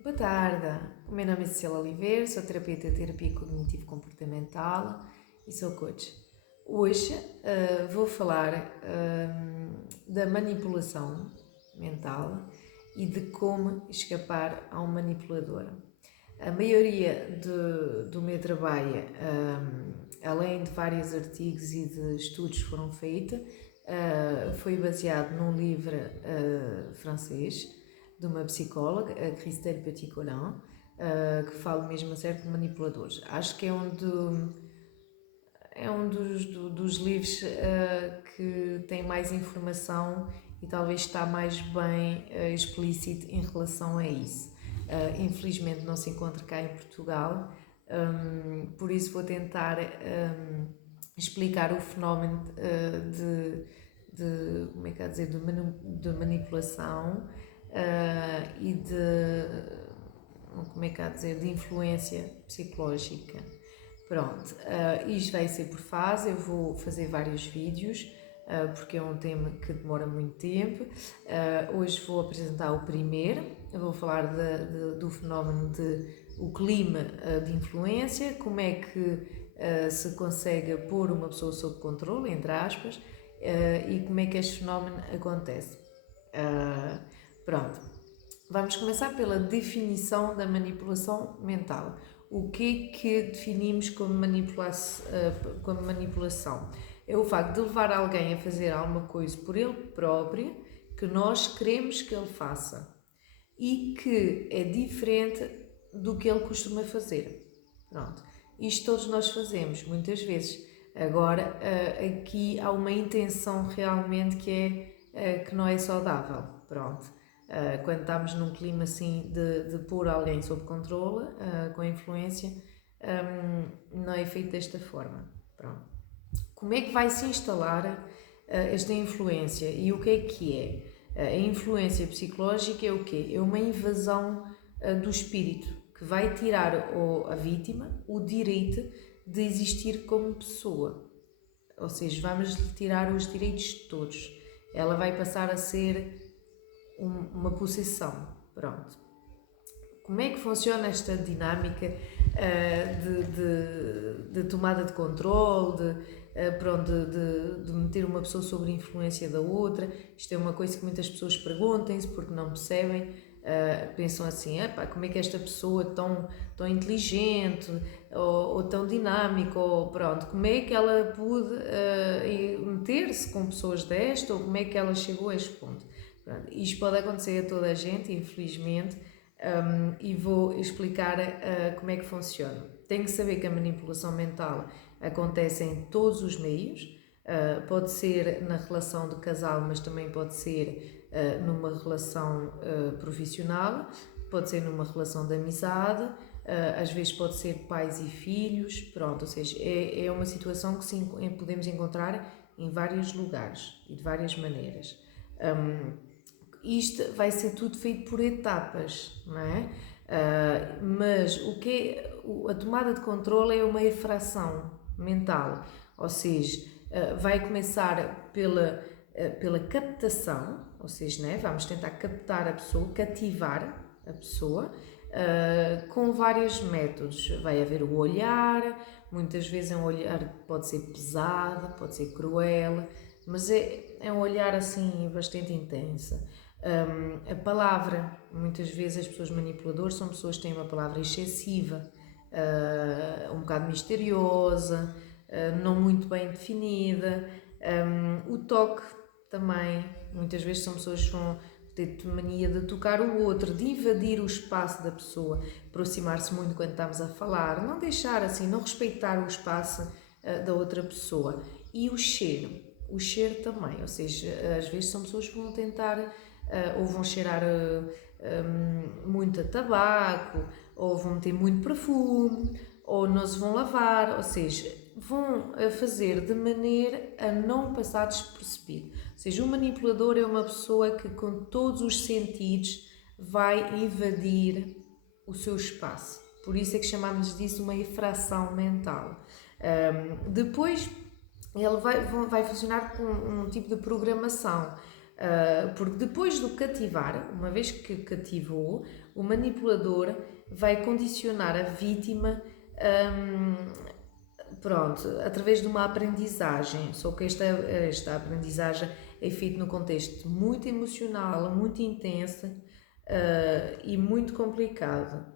Boa tarde, o meu nome é Cecília Oliveira, sou terapeuta de terapia cognitivo-comportamental e sou coach. Hoje vou falar da manipulação mental e de como escapar a um manipulador. A maioria do meu trabalho, além de vários artigos e de estudos que foram feitos, foi baseado num livro francês de uma psicóloga, a Christelle Petit-Colin, que fala mesmo a certo de manipuladores. Acho que é um dos livros que tem mais informação e talvez está mais bem explícito em relação a isso. Infelizmente não se encontra cá em Portugal, por isso vou tentar explicar o fenómeno como é que é dizer, de manipulação e como é que há a dizer, de influência psicológica. Pronto, isto vai ser por fase, eu vou fazer vários vídeos, porque é um tema que demora muito tempo. Hoje vou apresentar o primeiro, eu vou falar do fenómeno o clima de influência, como é que se consegue pôr uma pessoa sob controle, entre aspas, e como é que este fenómeno acontece. Pronto, vamos começar pela definição da manipulação mental. O que é que definimos como manipulação? É o facto de levar alguém a fazer alguma coisa por ele próprio que nós queremos que ele faça e que é diferente do que ele costuma fazer. Pronto, isto todos nós fazemos, muitas vezes. Agora, aqui há uma intenção realmente que não é saudável. Pronto. Quando estamos num clima assim de pôr alguém sob controle, com influência, não é feito desta forma. Pronto. Como é que vai se instalar esta influência e o que é? A influência psicológica é o quê? É uma invasão do espírito que vai tirar à vítima o direito de existir como pessoa. Ou seja, vamos lhe tirar os direitos todos. Ela vai passar a ser uma possessão. Pronto. Como é que funciona esta dinâmica de tomada de controle, de meter uma pessoa sob influência da outra? Isto é uma coisa que muitas pessoas perguntam-se porque não percebem. Pensam assim, como é que esta pessoa tão inteligente ou tão dinâmica, ou pronto, como é que ela pôde meter-se com pessoas desta, ou como é que ela chegou a este ponto? Pronto, isto pode acontecer a toda a gente, infelizmente, e vou explicar como é que funciona. Tem que saber que a manipulação mental acontece em todos os meios, pode ser na relação de casal, mas também pode ser numa relação profissional, pode ser numa relação de amizade, às vezes pode ser pais e filhos, pronto, ou seja, é uma situação que podemos encontrar em vários lugares e de várias maneiras. Isto vai ser tudo feito por etapas, não é? Mas a tomada de controle é uma infração mental, ou seja, vai começar pela captação, ou seja, né? Vamos tentar captar a pessoa, cativar a pessoa, com vários métodos. Vai haver o olhar, muitas vezes é um olhar que pode ser pesado, pode ser cruel, mas é um olhar assim bastante intenso. A palavra, muitas vezes as pessoas manipuladoras são pessoas que têm uma palavra excessiva, um bocado misteriosa, não muito bem definida. O toque também, muitas vezes são pessoas que vão ter mania de tocar o outro, de invadir o espaço da pessoa, aproximar-se muito quando estamos a falar, não deixar assim, não respeitar o espaço da outra pessoa. E o cheiro também, ou seja, às vezes são pessoas que vão tentar ou vão cheirar muito a tabaco, ou vão meter muito perfume, ou não se vão lavar, ou seja, vão fazer de maneira a não passar despercebido. Ou seja, o manipulador é uma pessoa que com todos os sentidos vai invadir o seu espaço. Por isso é que chamamos disso uma infração mental. Depois ele vai funcionar com um tipo de programação. Porque depois do cativar, uma vez que cativou, o manipulador vai condicionar a vítima, através de uma aprendizagem, só que esta aprendizagem é feita no contexto muito emocional, muito intensa e muito complicado,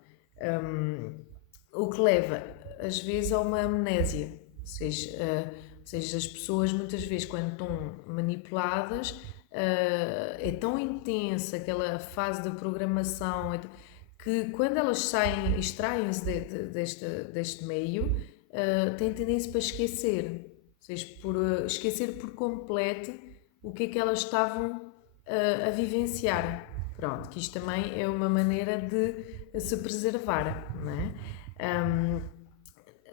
o que leva às vezes a uma amnésia, ou seja, as pessoas muitas vezes quando estão manipuladas é tão intensa aquela fase de programação que quando elas saem, extraem-se deste meio, têm tendência para esquecer, ou seja, por esquecer por completo o que é que elas estavam a vivenciar. Pronto, que isto também é uma maneira de se preservar, não é?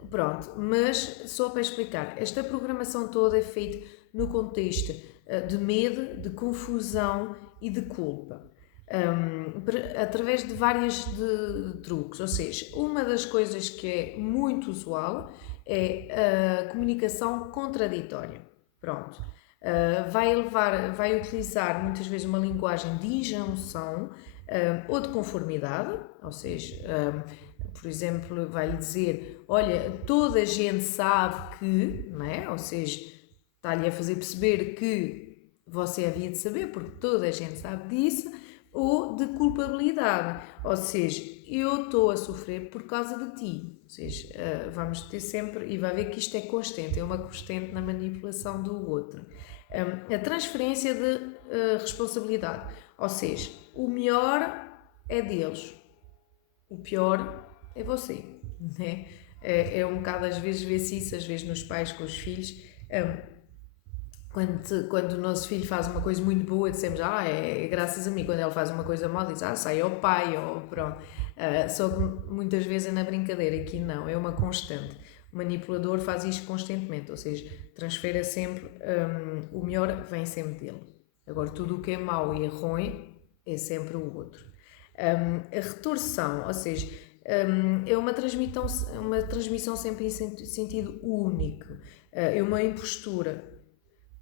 Pronto, mas só para explicar, esta programação toda é feita no contexto de medo, de confusão e de culpa, através de vários truques, ou seja, uma das coisas que é muito usual é a comunicação contraditória. Pronto. Vai utilizar muitas vezes uma linguagem de injunção ou de conformidade, ou seja, por exemplo, vai-lhe dizer, olha, toda a gente sabe que, não é? Ou seja, está-lhe a fazer perceber que você havia de saber, porque toda a gente sabe disso, ou de culpabilidade, ou seja, eu estou a sofrer por causa de ti, ou seja, vamos ter sempre, e vai ver que isto é constante, é uma constante na manipulação do outro. A transferência de responsabilidade, ou seja, o melhor é deles, o pior é você, né? É um bocado, às vezes vê-se isso, às vezes nos pais com os filhos, quando o nosso filho faz uma coisa muito boa, dizemos, é graças a mim. Quando ele faz uma coisa mal, diz, sai ao pai, ou pronto. Só que muitas vezes é na brincadeira, aqui não, é uma constante. O manipulador faz isto constantemente, ou seja, transfere sempre, o melhor vem sempre dele. Agora, tudo o que é mau e é ruim é sempre o outro. A retorção, ou seja, é uma transmissão sempre em sentido único, é uma impostura,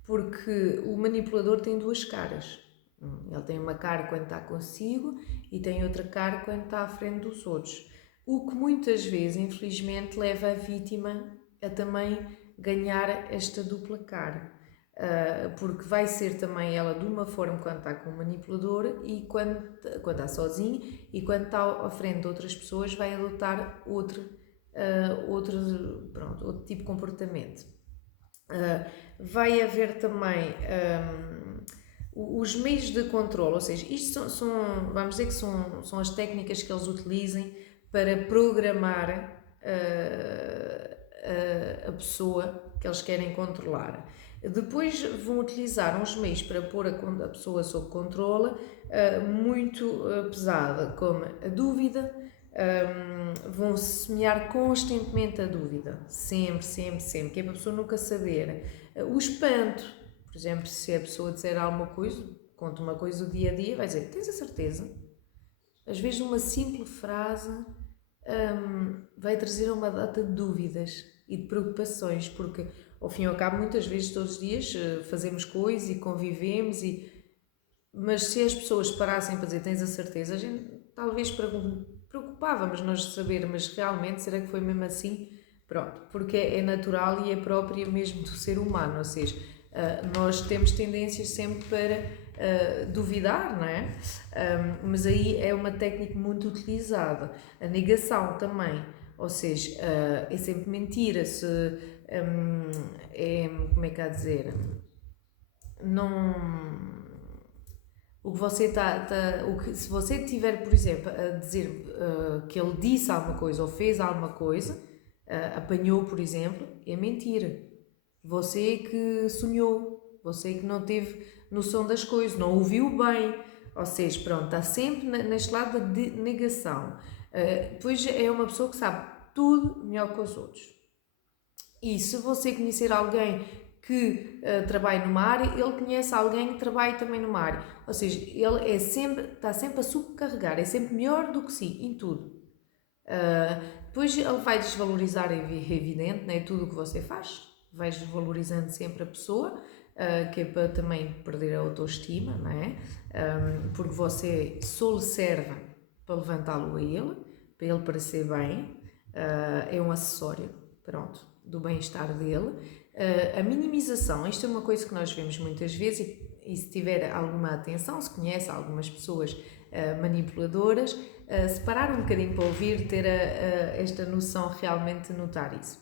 porque o manipulador tem duas caras. Ele tem uma cara quando está consigo e tem outra cara quando está à frente dos outros. O que muitas vezes, infelizmente, leva a vítima a também ganhar esta dupla cara. Porque vai ser também ela de uma forma quando está com o manipulador e quando está sozinho, e quando está à frente de outras pessoas vai adotar outro tipo de comportamento. Vai haver também os meios de controle, ou seja, isto vamos dizer que são as técnicas que eles utilizem para programar a pessoa que eles querem controlar. Depois vão utilizar uns meios para pôr a pessoa sob controle muito pesada, como a dúvida. Vão semear constantemente a dúvida, sempre, que é para a pessoa nunca saber. O espanto, por exemplo, se a pessoa disser alguma coisa, conta uma coisa do dia a dia, vai dizer, tens a certeza? Às vezes uma simples frase vai trazer uma data de dúvidas e de preocupações, porque ao fim e ao cabo muitas vezes todos os dias fazemos coisas e convivemos, mas se as pessoas parassem para dizer tens a certeza, a gente talvez preocupávamos nós de saber, mas realmente será que foi mesmo assim? Pronto, porque é natural e é própria mesmo do ser humano, ou seja, nós temos tendências sempre para duvidar, não é? Mas aí é uma técnica muito utilizada. A negação também, ou seja, é sempre mentira, como é que há a dizer? Não... O que você se você tiver, por exemplo, a dizer que ele disse alguma coisa ou fez alguma coisa, apanhou, por exemplo, é mentira. Você que sonhou, você que não teve noção das coisas, não ouviu bem, ou seja, pronto, está sempre neste lado de negação. Depois é uma pessoa que sabe tudo melhor que os outros. E se você conhecer alguém que trabalha numa área, ele conhece alguém que trabalha também numa área. Ou seja, ele está sempre a subcarregar, é sempre melhor do que si, em tudo. Depois ele vai desvalorizar, é evidente, não é? Tudo o que você faz, vai desvalorizando sempre a pessoa, que é para também perder a autoestima, não é? Porque você só lhe serve para levantá-lo a ele, para ele parecer bem, é um acessório, pronto, do bem-estar dele. A minimização, isto é uma coisa que nós vemos muitas vezes e se tiver alguma atenção, se conhece algumas pessoas manipuladoras, se parar um bocadinho para ouvir, ter esta noção, realmente notar isso.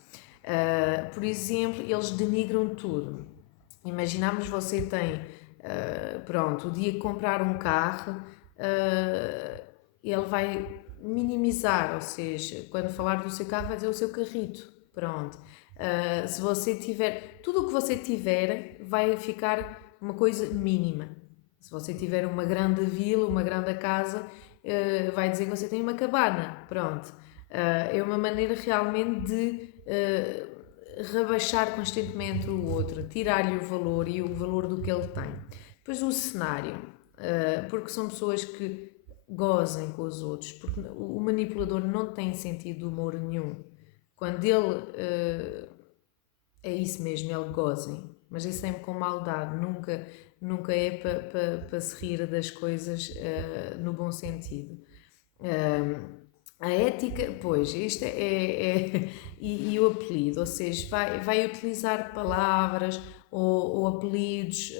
Por exemplo, eles denigram tudo. Imaginamos você tem, pronto, o dia que comprar um carro, ele vai minimizar, ou seja, quando falar do seu carro vai dizer o seu carrito, pronto. Se você tiver, tudo o que você tiver vai ficar uma coisa mínima. Se você tiver uma grande vila, uma grande casa, vai dizer que você tem uma cabana, pronto. É uma maneira realmente de rebaixar constantemente o outro, tirar-lhe o valor e o valor do que ele tem. Depois o cenário, porque são pessoas que gozem com os outros, porque o manipulador não tem sentido de humor nenhum. Quando ele é isso mesmo, ele gozem, mas é sempre com maldade, nunca é para se rir das coisas no bom sentido. A ética, pois, isto e o apelido, ou seja, vai utilizar palavras ou apelidos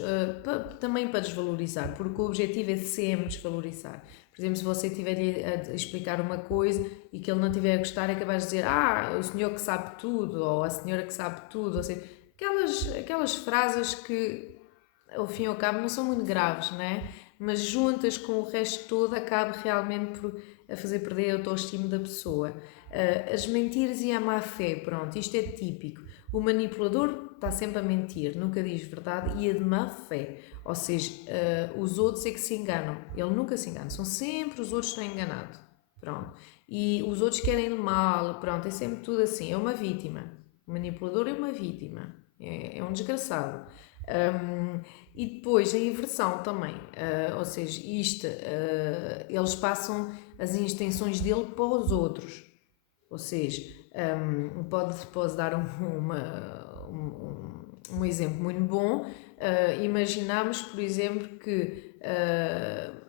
também para desvalorizar, porque o objetivo é sempre desvalorizar. Por exemplo, se você estiver a explicar uma coisa e que ele não estiver a gostar, é capaz de dizer o senhor que sabe tudo, ou a senhora que sabe tudo, ou seja, aquelas frases que, ao fim e ao cabo, não são muito graves, né? Mas juntas com o resto todo, acaba realmente por fazer perder a autoestima da pessoa. As mentiras e a má fé, pronto, isto é típico. O manipulador está sempre a mentir, nunca diz verdade e é de má fé. Ou seja, os outros é que se enganam. Ele nunca se engana, são sempre os outros que estão enganados. Pronto. E os outros querem mal, pronto, é sempre tudo assim. É uma vítima. O manipulador é uma vítima. É um desgraçado. E depois a inversão também, ou seja, eles passam as intenções dele para os outros, ou seja, pode dar um exemplo muito bom. Imaginamos, por exemplo, que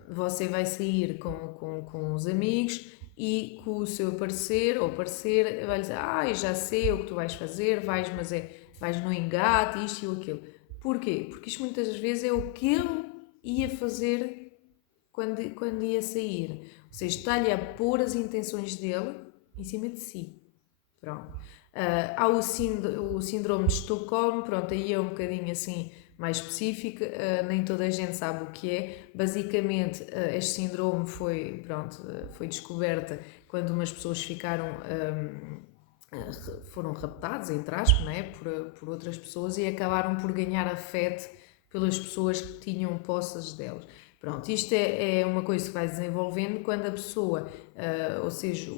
você vai sair com os amigos e com o seu parceiro ou parceira vai dizer, eu já sei o que tu vais fazer, vais no engate, isto e aquilo. Porquê? Porque isto muitas vezes é o que ele ia fazer quando ia sair. Ou seja, está-lhe a pôr as intenções dele em cima de si. Pronto. Há o síndrome de Estocolmo, pronto, aí é um bocadinho assim mais específico, nem toda a gente sabe o que é. Basicamente, este síndrome foi descoberta quando umas pessoas foram raptados, entre aspas, não é? por outras pessoas e acabaram por ganhar afeto pelas pessoas que tinham posses delas. Pronto, isto é uma coisa que vai desenvolvendo quando a pessoa, ou seja,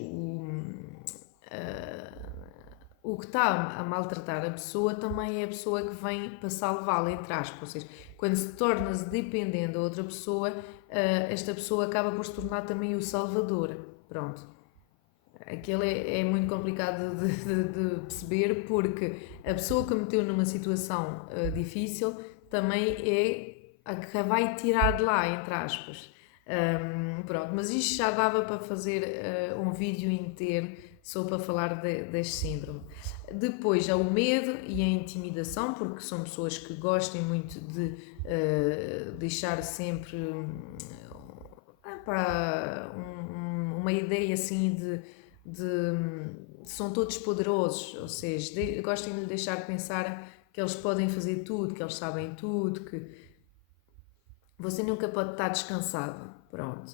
o que está a maltratar a pessoa também é a pessoa que vem para salvá-la, entre aspas. Ou seja, quando se torna dependente da outra pessoa, esta pessoa acaba por se tornar também o salvador. Pronto. Aquilo é muito complicado de perceber, porque a pessoa que meteu numa situação difícil também é a que vai tirar de lá, entre aspas. Pronto, mas isto já dava para fazer um vídeo inteiro só para falar deste síndrome. Depois há o medo e a intimidação, porque são pessoas que gostam muito de deixar sempre uma ideia assim de são todos poderosos, ou seja, gostam de deixar pensar que eles podem fazer tudo, que eles sabem tudo, que você nunca pode estar descansado. Pronto.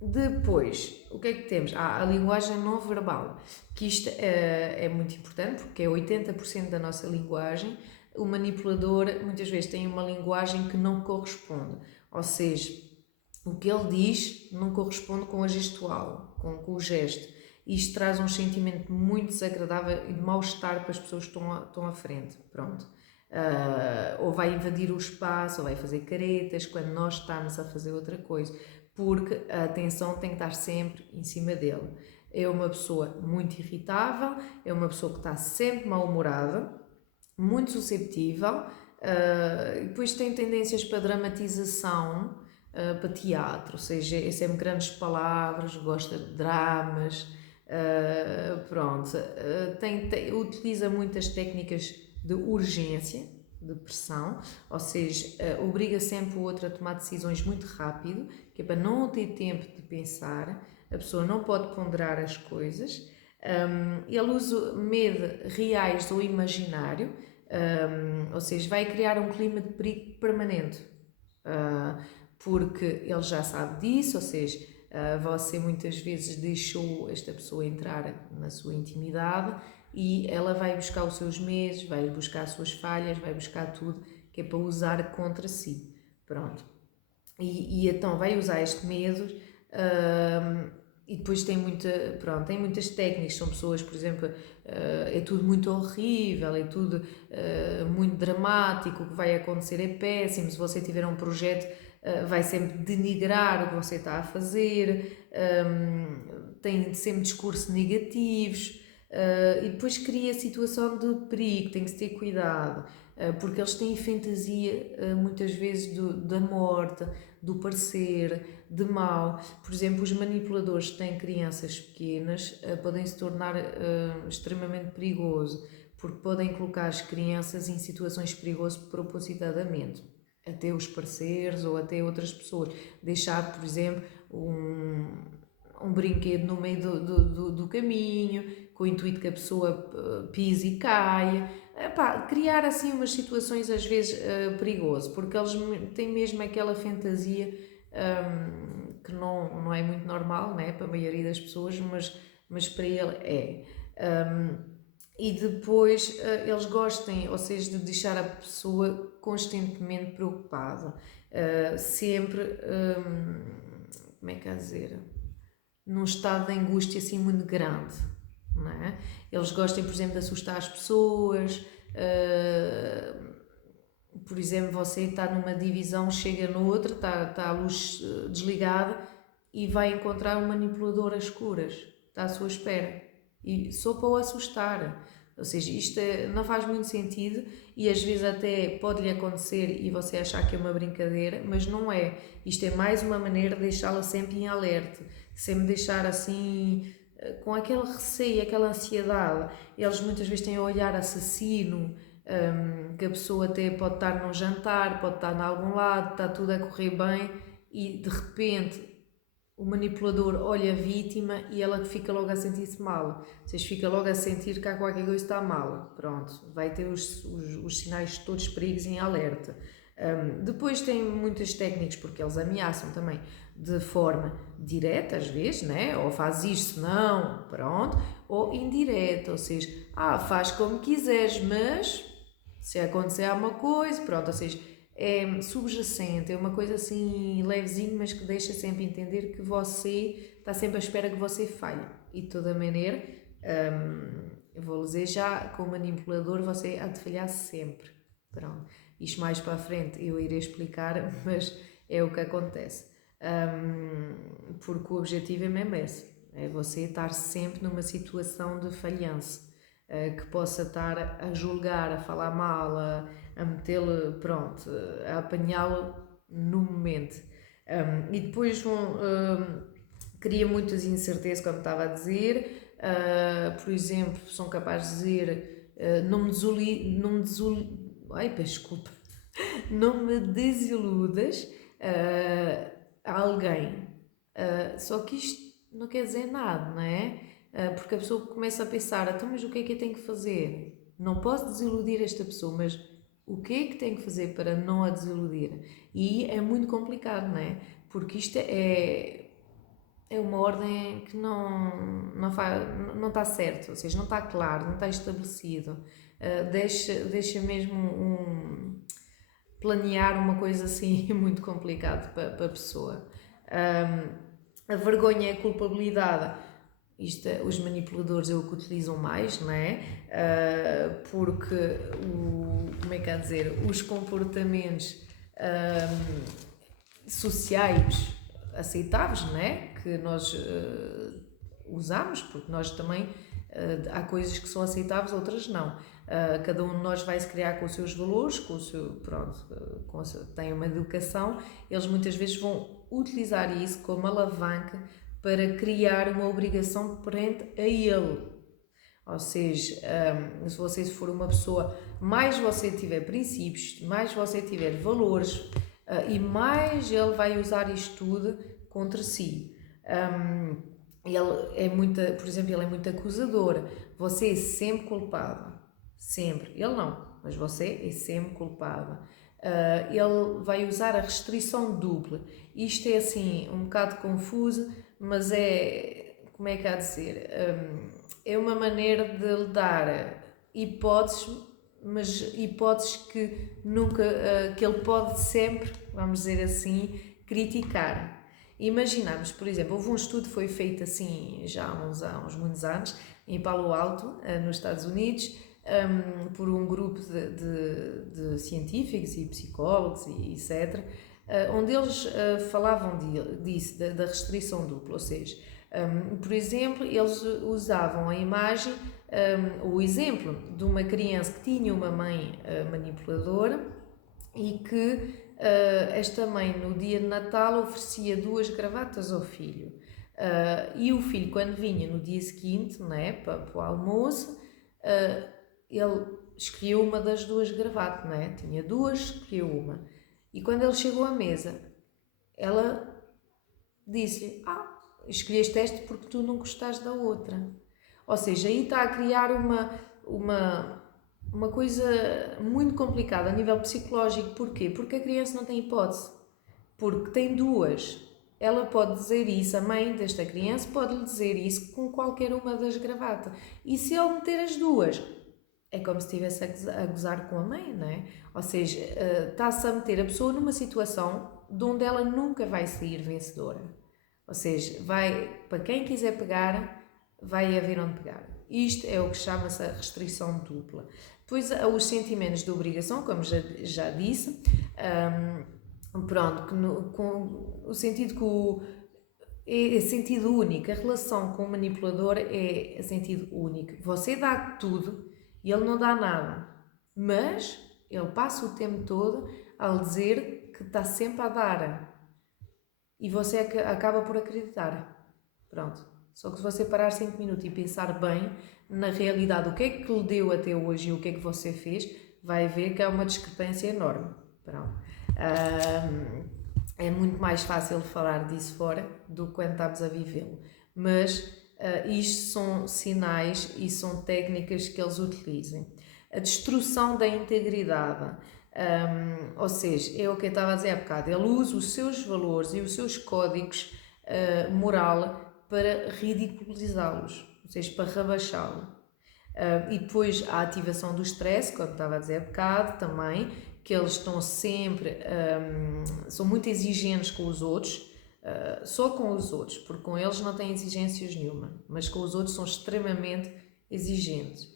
Depois, o que é que temos? A linguagem não verbal, que isto é muito importante, porque é 80% da nossa linguagem. O manipulador muitas vezes tem uma linguagem que não corresponde, ou seja, o que ele diz não corresponde com a gestual, com o gesto. Isto traz um sentimento muito desagradável e de mal-estar para as pessoas que estão à frente. Pronto. Ou vai invadir o espaço, ou vai fazer caretas quando nós estamos a fazer outra coisa, porque a atenção tem que estar sempre em cima dele. É uma pessoa muito irritável, é uma pessoa que está sempre mal-humorada, muito susceptível, depois tem tendências para dramatização, para teatro, ou seja, é sempre grandes palavras, gosta de dramas, pronto, utiliza muitas técnicas de urgência, de pressão, ou seja, obriga sempre o outro a tomar decisões muito rápido, que é para não ter tempo de pensar, a pessoa não pode ponderar as coisas. Ele usa medo reais ou imaginário, ou seja, vai criar um clima de perigo permanente, porque ele já sabe disso, ou seja, você muitas vezes deixou esta pessoa entrar na sua intimidade e ela vai buscar os seus medos, vai buscar as suas falhas, vai buscar tudo que é para usar contra si. Pronto. E então vai usar este medo. E depois tem muitas técnicas, são pessoas, por exemplo, é tudo muito horrível, é tudo muito dramático, o que vai acontecer é péssimo, se você tiver um projeto vai sempre denigrar o que você está a fazer, tem sempre discursos negativos, e depois cria situação de perigo, tem que se ter cuidado, porque eles têm fantasia muitas vezes da morte, do parecer, de mal. Por exemplo, os manipuladores que têm crianças pequenas podem se tornar extremamente perigoso, porque podem colocar as crianças em situações perigosas propositadamente, até os parceiros ou até outras pessoas. Deixar, por exemplo, um brinquedo no meio do caminho, com o intuito que a pessoa pise e caia. Criar assim umas situações às vezes perigosas, porque eles têm mesmo aquela fantasia que não é muito normal, né, para a maioria das pessoas, mas para ele é. E depois eles gostem, ou seja, de deixar a pessoa constantemente preocupada, sempre, como é que é dizer, num estado de angústia assim muito grande, não é? Eles gostam, por exemplo, de assustar as pessoas, por exemplo, você está numa divisão, chega noutra, está a luz desligada e vai encontrar um manipulador às escuras, está à sua espera, e só para o assustar. Ou seja, isto não faz muito sentido e às vezes até pode-lhe acontecer e você achar que é uma brincadeira, mas não é. Isto é mais uma maneira de deixá-la sempre em alerta, sempre deixar assim com aquele receio, aquela ansiedade. Eles muitas vezes têm um olhar assassino, que a pessoa até pode estar num jantar, pode estar em algum lado, está tudo a correr bem e de repente o manipulador olha a vítima e ela fica logo a sentir-se mal. Ou seja, fica logo a sentir que há qualquer coisa que está mal. Pronto, vai ter os sinais todos perigos em alerta. Depois tem muitas técnicas, porque eles ameaçam também de forma direta, às vezes, né? Ou faz isto, não, pronto. Ou indireta, ou seja, faz como quiseres, mas se acontecer alguma coisa, pronto, ou seja, é subjacente, é uma coisa assim levezinha, mas que deixa sempre entender que você está sempre à espera que você falhe. E de toda maneira, eu vou dizer já, com o manipulador você há de falhar sempre. Pronto. Isto mais para a frente eu irei explicar, mas é o que acontece. Porque o objetivo é mesmo esse, é você estar sempre numa situação de falhança, que possa estar a julgar, a falar mal, a metê-lo, pronto, a apanhá-lo no momento. E depois cria muitas incertezas, como estava a dizer. Por exemplo, são capazes de dizer não me desiludas a alguém. Só que isto não quer dizer nada, não é? Porque a pessoa começa a pensar, então, mas o que é que eu tenho que fazer? Não posso desiludir esta pessoa, mas o que é que tenho que fazer para não a desiludir? E é muito complicado, não é? Porque isto é uma ordem que não está certo, ou seja, não está claro, não está estabelecido. Deixa mesmo planear uma coisa assim muito complicado para a pessoa. A vergonha e a culpabilidade, os manipuladores é o que utilizam mais, não é? Porque como é que há a dizer, os comportamentos sociais aceitáveis, não é? Que nós usamos, porque nós também Há coisas que são aceitáveis, outras não. Cada um de nós vai se criar com os seus valores, com o seu, pronto, tem uma educação, eles muitas vezes vão utilizar isso como alavanca para criar uma obrigação perante a ele. Ou seja, se você for uma pessoa, mais você tiver princípios, mais você tiver valores, e mais ele vai usar isto tudo contra si. Ele é muito, por exemplo, ele é muito acusador. Você é sempre culpada. Sempre. Ele não, mas você é sempre culpada. Ele vai usar a restrição dupla. Isto é assim, um bocado confuso, mas como é que há de ser? É uma maneira de lhe dar hipóteses, mas hipóteses que nunca, que ele pode sempre, vamos dizer assim, criticar. Imaginamos, por exemplo, houve um estudo que foi feito assim já há uns muitos anos, em Palo Alto, nos Estados Unidos, por um grupo de científicos e psicólogos e etc., onde eles falavam disso, da restrição dupla, ou seja, por exemplo, eles usavam a imagem, o exemplo de uma criança que tinha uma mãe manipuladora e que esta mãe no dia de Natal oferecia 2 gravatas ao filho. E o filho, quando vinha no dia seguinte, né, para o almoço, ele escolheu uma das 2 gravatas, né? Tinha 2, escolheu uma. E quando ele chegou à mesa, ela disse-lhe: escolheste esta porque tu não gostaste da outra. Ou seja, aí está a criar uma coisa muito complicada a nível psicológico. Porquê? Porque a criança não tem hipótese. Porque tem 2. Ela pode dizer isso, a mãe desta criança pode lhe dizer isso com qualquer uma das gravatas. E se ele meter as 2, é como se estivesse a gozar com a mãe, não é? Ou seja, está-se a meter a pessoa numa situação de onde ela nunca vai sair vencedora. Ou seja, para quem quiser pegar, vai haver onde pegar. Isto é o que chama-se a restrição dupla. Depois, os sentimentos de obrigação, como já disse, pronto, com o sentido que é sentido único. A relação com o manipulador é sentido único. Você dá tudo e ele não dá nada, mas ele passa o tempo todo a lhe dizer que está sempre a dar. E você acaba por acreditar. Pronto. Só que se você parar 5 minutos e pensar bem na realidade, o que é que lhe deu até hoje e o que é que você fez, vai ver que há uma discrepância enorme. Pronto. É muito mais fácil falar disso fora do que quando estamos a vivê-lo. Mas isto são sinais e são técnicas que eles utilizam. A destruição da integridade. Ou seja, é o que eu estava a dizer há bocado, ele usa os seus valores e os seus códigos moral para ridiculizá-los, ou seja, para rebaixá-lo. E depois a ativação do stress, como estava a dizer há bocado também, que eles estão sempre, são muito exigentes com os outros, só com os outros, porque com eles não têm exigências nenhuma, mas com os outros são extremamente exigentes.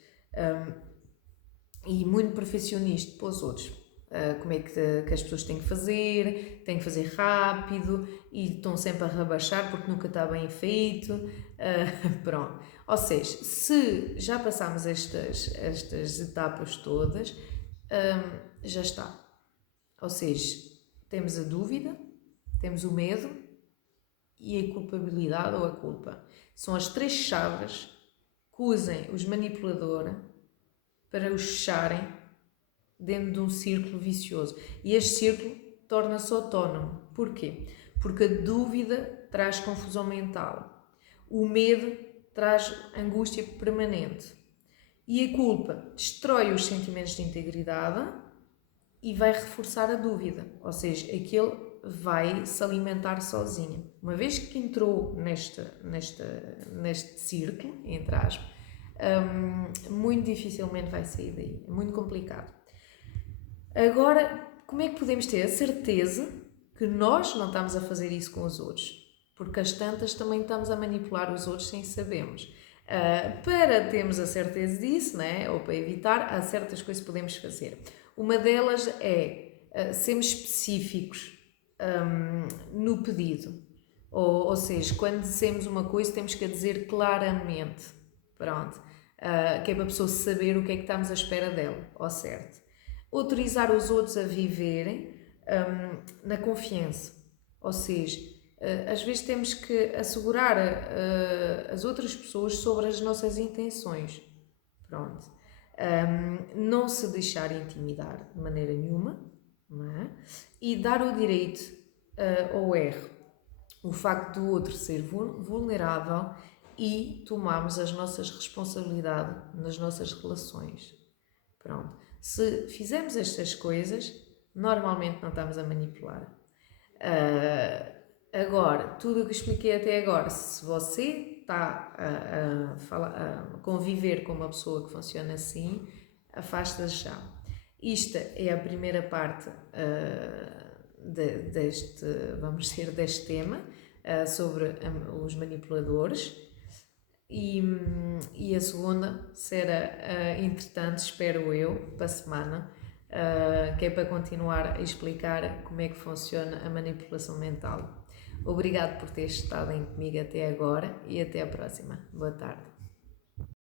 E muito perfeccionista para os outros. Como é que as pessoas têm que fazer rápido e estão sempre a rebaixar porque nunca está bem feito. Pronto. Ou seja, se já passámos estas etapas todas, já está. Ou seja, temos a dúvida, temos o medo e a culpabilidade ou a culpa. São as 3 chaves que usem os manipuladores para os fecharem dentro de um círculo vicioso. E este círculo torna-se autónomo. Porquê? Porque a dúvida traz confusão mental. O medo traz angústia permanente. E a culpa destrói os sentimentos de integridade e vai reforçar a dúvida. Ou seja, aquele vai se alimentar sozinho. Uma vez que entrou neste círculo, entre aspas, muito dificilmente vai sair daí. É muito complicado. Agora, como é que podemos ter a certeza que nós não estamos a fazer isso com os outros? Porque as tantas também estamos a manipular os outros sem sabermos. Para termos a certeza disso, né, ou para evitar, há certas coisas que podemos fazer. Uma delas é sermos específicos no pedido. Ou seja, quando dizemos uma coisa, temos que a dizer claramente. Pronto. Que é para a pessoa saber o que é que estamos à espera dela, ao certo. Autorizar os outros a viverem na confiança. Ou seja, às vezes temos que assegurar as outras pessoas sobre as nossas intenções. Pronto. Não se deixar intimidar de maneira nenhuma, não é? E dar o direito ao erro. O facto do outro ser vulnerável e tomarmos as nossas responsabilidades nas nossas relações. Pronto. Se fizermos estas coisas, normalmente não estamos a manipular. Agora, tudo o que expliquei até agora, se você está a conviver com uma pessoa que funciona assim, afasta-se já. Esta é a primeira parte deste tema sobre os manipuladores. E a segunda será, entretanto, espero eu, para a semana, que é para continuar a explicar como é que funciona a manipulação mental. Obrigado por ter estado comigo até agora e até a próxima. Boa tarde.